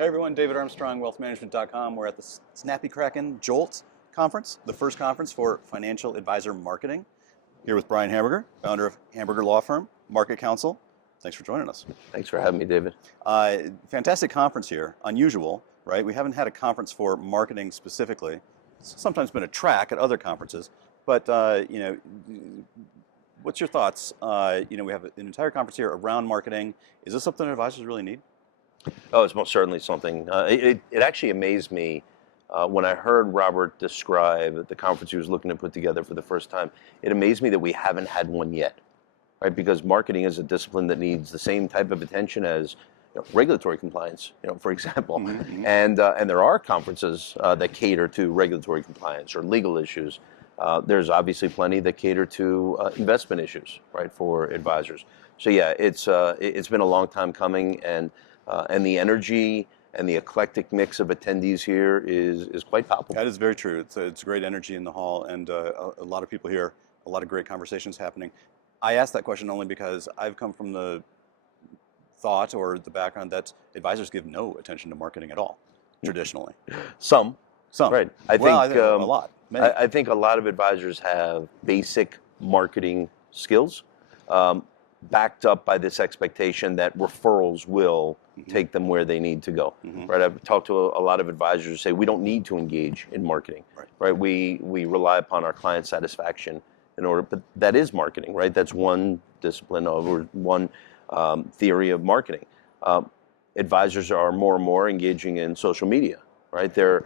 Hey everyone, David Armstrong, wealthmanagement.com. We're at the Snappy Kraken Jolt conference, the first conference for financial advisor marketing. Here with Brian Hamburger, founder of Hamburger Law Firm, MarketCounsel. Thanks for joining us. Thanks for having me, David. Fantastic conference here, unusual, right? We haven't had a conference for marketing specifically. It's sometimes been a track at other conferences, but what's your thoughts? We have an entire conference here around marketing. Is this something advisors really need? Oh, it's most certainly something. It actually amazed me when I heard Robert describe the conference he was looking to put together for the first time. It amazed me that we haven't had one yet, right? Because marketing is a discipline that needs the same type of attention as regulatory compliance, for example. Mm-hmm. And there are conferences that cater to regulatory compliance or legal issues. There's obviously plenty that cater to investment issues, right, for advisors. So yeah, it's been a long time coming, and the energy and the eclectic mix of attendees here is quite palpable. That is very true. It's great energy in the hall, and a lot of people here, a lot of great conversations happening. I asked that question only because I've come from the thought or the background that advisors give no attention to marketing at all, traditionally. Some. Right. Right. I think a lot. Many. I think a lot of advisors have basic marketing skills, backed up by this expectation that referrals will take them where they need to go. Right. I've talked to a lot of advisors who say we don't need to engage in marketing. Right. We rely upon our client satisfaction in order, but that is marketing, right? That's one discipline or one theory of marketing. Advisors are more and more engaging in social media, right? They're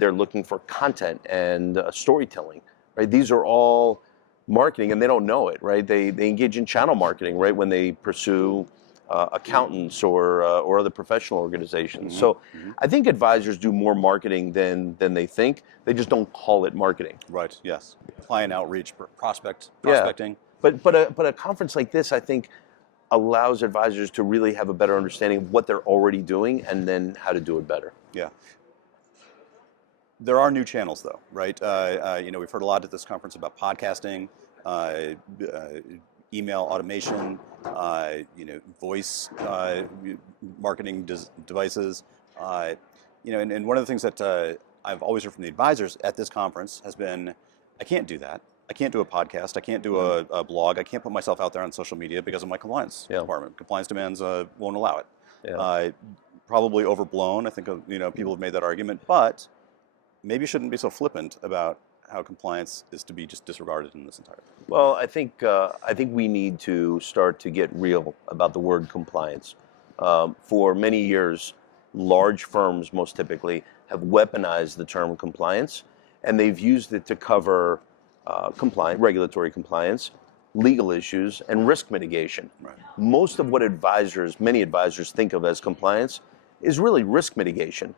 looking for content and storytelling, right? These are all marketing, and they don't know it, right? They engage in channel marketing, right, when they pursue accountants or other professional organizations. So I think advisors do more marketing than they think. They just don't call it marketing. Right. Yes. Client outreach, prospecting. Yeah. But a conference like this, I think, allows advisors to really have a better understanding of what they're already doing and then how to do it better. Yeah. There are new channels, though, right? We've heard a lot at this conference about podcasting, email automation, voice marketing devices. And one of the things that I've always heard from the advisors at this conference has been, I can't do that. I can't do a podcast. I can't do a blog. I can't put myself out there on social media because of my compliance department. Compliance demands won't allow it. Yeah. Probably overblown. I think people have made that argument, but maybe you shouldn't be so flippant about how compliance is to be just disregarded in this entire thing. Well, I think we need to start to get real about the word compliance. For many years, large firms most typically have weaponized the term compliance, and they've used it to cover regulatory compliance, legal issues, and risk mitigation. Right. Most of what many advisors think of as compliance is really risk mitigation.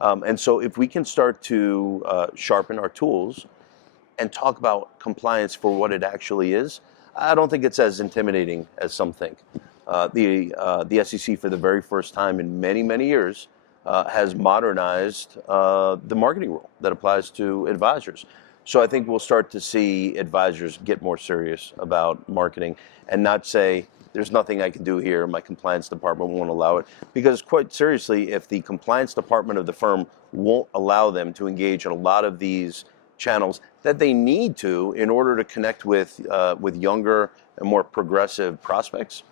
And so if we can start to sharpen our tools and talk about compliance for what it actually is, I don't think it's as intimidating as some think. The SEC, for the very first time in many, many years, has modernized the marketing rule that applies to advisors. So I think we'll start to see advisors get more serious about marketing and not say, there's nothing I can do here, my compliance department won't allow it. Because quite seriously, if the compliance department of the firm won't allow them to engage in a lot of these channels that they need to in order to connect with younger and more progressive prospects,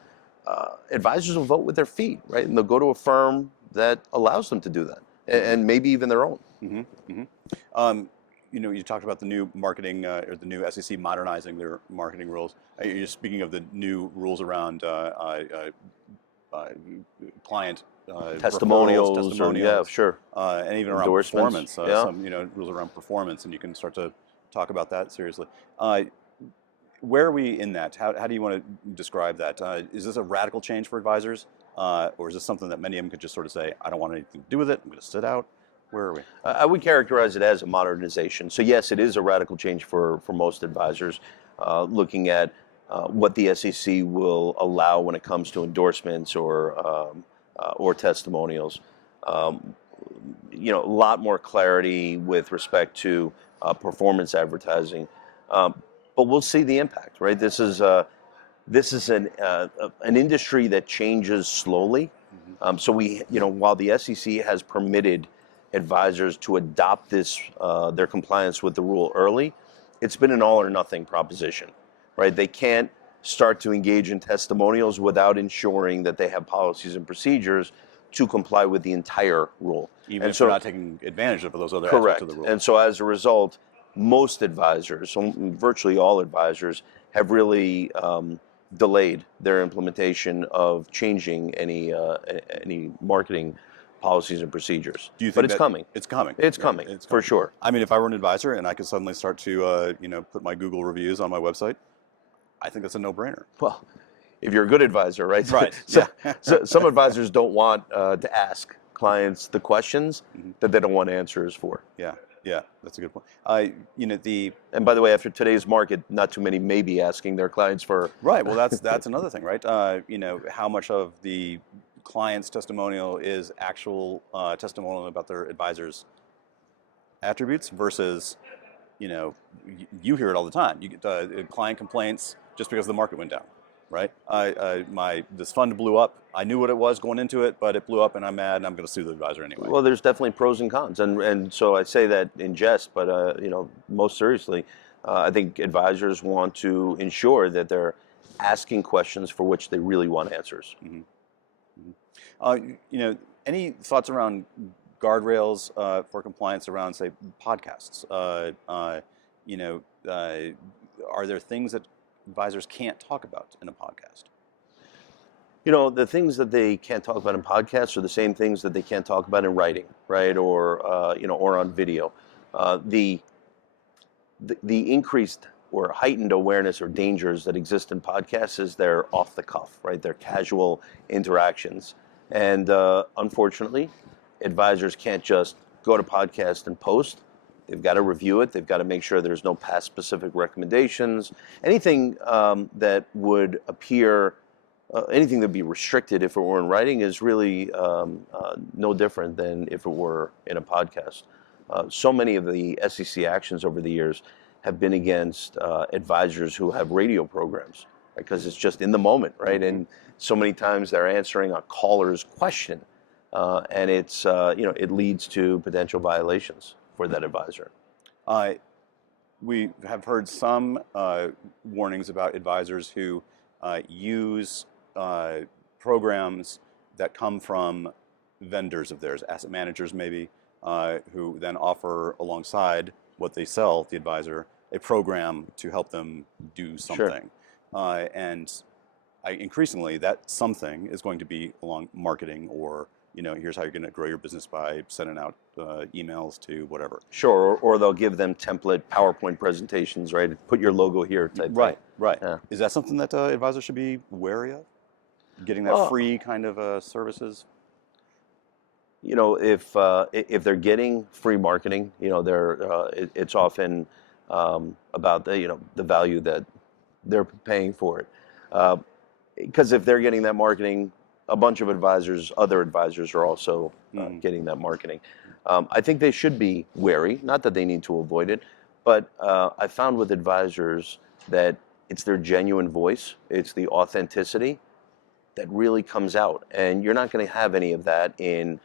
advisors will vote with their feet, right? And they'll go to a firm that allows them to do that, and maybe even their own. You talked about the new marketing or the new SEC modernizing their marketing rules. You're speaking of the new rules around client testimonials, yeah, sure, and even around performance. Some rules around performance, and you can start to talk about that seriously. Where are we in that? How do you want to describe that? Is this a radical change for advisors, or is this something that many of them could just sort of say, I don't want anything to do with it, I'm going to sit out? Where are we? I would characterize it as a modernization. So yes, it is a radical change for most advisors, looking at what the SEC will allow when it comes to endorsements or testimonials. A lot more clarity with respect to performance advertising, but we'll see the impact. Right, this is an industry that changes slowly. So while the SEC has permitted advisors to adopt their compliance with the rule early, it's been an all or nothing proposition, right? They can't start to engage in testimonials without ensuring that they have policies and procedures to comply with the entire rule. Even if they're not taking advantage of those other correct. aspects of the rule. And so as a result, most advisors, so virtually all advisors, have really delayed their implementation of changing any marketing policies and procedures. Do you think but it's coming. It's coming. It's coming, It's for coming. sure. I mean, if I were an advisor and I could suddenly start to put my Google reviews on my website, I think that's a no-brainer. Well, if you're a good advisor, right? Right. So some advisors don't want to ask clients the questions that they don't want answers for. Yeah, that's a good point. And by the way, after today's market, not too many may be asking their clients for. Right. Well, that's another thing, right? How much of the client's testimonial is actual testimonial about their advisor's attributes versus, you hear it all the time. You get client complaints just because the market went down, right? This fund blew up. I knew what it was going into it, but it blew up, and I'm mad, and I'm going to sue the advisor anyway. Well, there's definitely pros and cons, and so I say that in jest, but most seriously, I think advisors want to ensure that they're asking questions for which they really want answers. Any thoughts around guardrails for compliance around, say, podcasts? Are there things that advisors can't talk about in a podcast? The things that they can't talk about in podcasts are the same things that they can't talk about in writing, right? Or on video. The increased or heightened awareness or dangers that exist in podcasts is they're off the cuff, right? They're casual interactions. And unfortunately, advisors can't just go to podcast and post. They've got to review it. They've got to make sure there's no past specific recommendations. Anything that would appear, anything that would be restricted if it were in writing is really no different than if it were in a podcast. So many of the SEC actions over the years have been against advisors who have radio programs, because it's just in the moment, right? And so many times they're answering a caller's question, and it leads to potential violations for that advisor. We have heard some warnings about advisors who use programs that come from vendors of theirs, asset managers maybe, who then offer alongside what they sell the advisor a program to help them do something. Sure. Increasingly, that something is going to be along marketing or, here's how you're going to grow your business by sending out emails to whatever. Sure, or they'll give them template PowerPoint presentations, right? Put your logo here type right, thing. Right. Yeah. Is that something that advisors should be wary of? Getting that free kind of services? If they're getting free marketing, it's often about the value that they're paying for it. Because if they're getting that marketing, a bunch of other advisors are also getting that marketing. I think they should be wary, not that they need to avoid it, but I found with advisors that it's their genuine voice, it's the authenticity that really comes out. And you're not going to have any of that in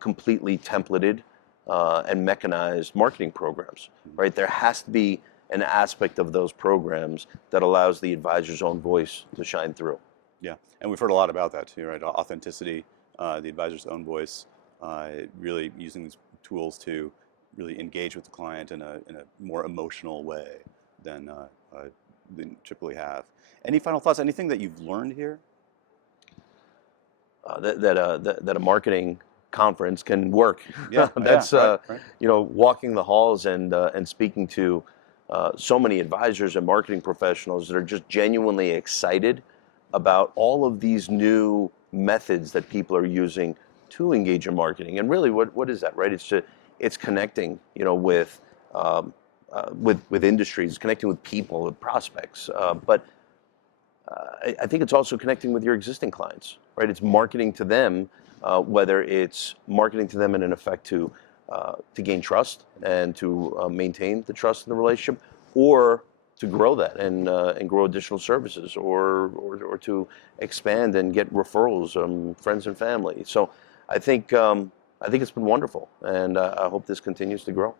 completely templated and mechanized marketing programs, right? There has to be an aspect of those programs that allows the advisor's own voice to shine through. Yeah, and we've heard a lot about that too, right? Authenticity, the advisor's own voice, really using these tools to really engage with the client in a more emotional way than typically have. Any final thoughts? Anything that you've learned here? That a marketing conference can work. Yeah, that's right. Walking the halls and speaking to so many advisors and marketing professionals that are just genuinely excited about all of these new methods that people are using to engage in marketing. And really, what is that, right? It's connecting, with industries, connecting with people, with prospects. But I think it's also connecting with your existing clients, right? It's marketing to them, whether it's marketing to them in an effect to gain trust and to maintain the trust in the relationship, or to grow that and grow additional services, or to expand and get referrals from friends and family. So I think it's been wonderful, and I hope this continues to grow.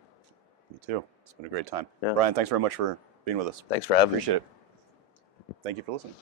Me too. It's been a great time. Yeah. Brian, thanks very much for being with us. Thanks for having me. Appreciate it. Thank you for listening.